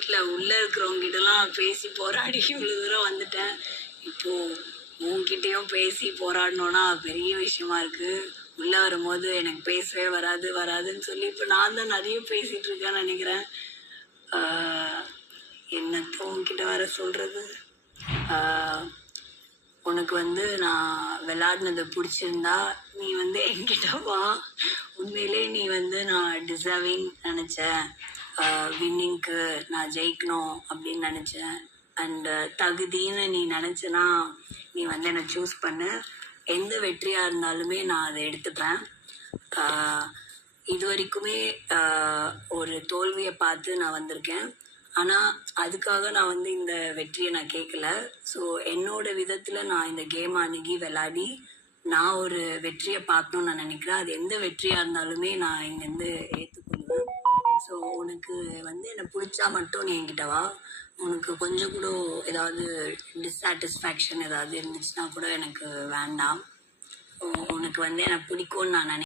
வீட்டில் உள்ளே இருக்கிறவங்க கிட்டலாம் பேசி போராடி இவ்வளோ தூரம் வந்துட்டேன். இப்போது உங்ககிட்டயும் பேசி போராடணுன்னா பெரிய விஷயமா இருக்குது. உள்ளே வரும்போது எனக்கு பேசவே வராதுன்னு சொல்லி இப்போ நான் தான் நிறைய பேசிகிட்டு இருக்கேன்னு நினைக்கிறேன். என்னத்த உங்ககிட்ட வர சொல்கிறது. உனக்கு நான் விளையாடினது பிடிச்சிருந்தா நீ என்கிட்ட வா. உண்மையிலே நீ நான் டிசர்விங் நினச்சேன். வின்னிங்க்கு நான் ஜெயிக்கணும் அப்படின்னு நினச்சேன். அண்டு தகுதின்னு நீ நினச்சேன்னா நீ என்னை சூஸ் பண்ணு. எந்த வெற்றியாக இருந்தாலுமே நான் அதை எடுத்துப்பேன். இது வரைக்குமே ஒரு தோல்வியை பார்த்து நான் வந்திருக்கேன். ஆனால் அதுக்காக நான் இந்த வெற்றியை நான் கேட்கல. ஸோ என்னோட விதத்தில் நான் இந்த கேம் அணுகி விளையாடி நான் ஒரு வெற்றியை பார்க்கணுன்னு நான் நினைக்கிறேன். அது எந்த வெற்றியாக இருந்தாலுமே நான் இங்கேருந்து ஏற்றுக்கொள்வேன். ஸோ உனக்கு என்னை பிடிச்சா மட்டும் நீ என்கிட்ட வா. உனக்கு கொஞ்சம் கூட ஏதாவது டிஸ்சாட்டிஸ்ஃபேக்ஷன் ஏதாவது இருந்துச்சுன்னா கூட எனக்கு வேண்டாம். உனக்கு என்னை பிடிக்கும்னு நான் நினைக்கிறேன்.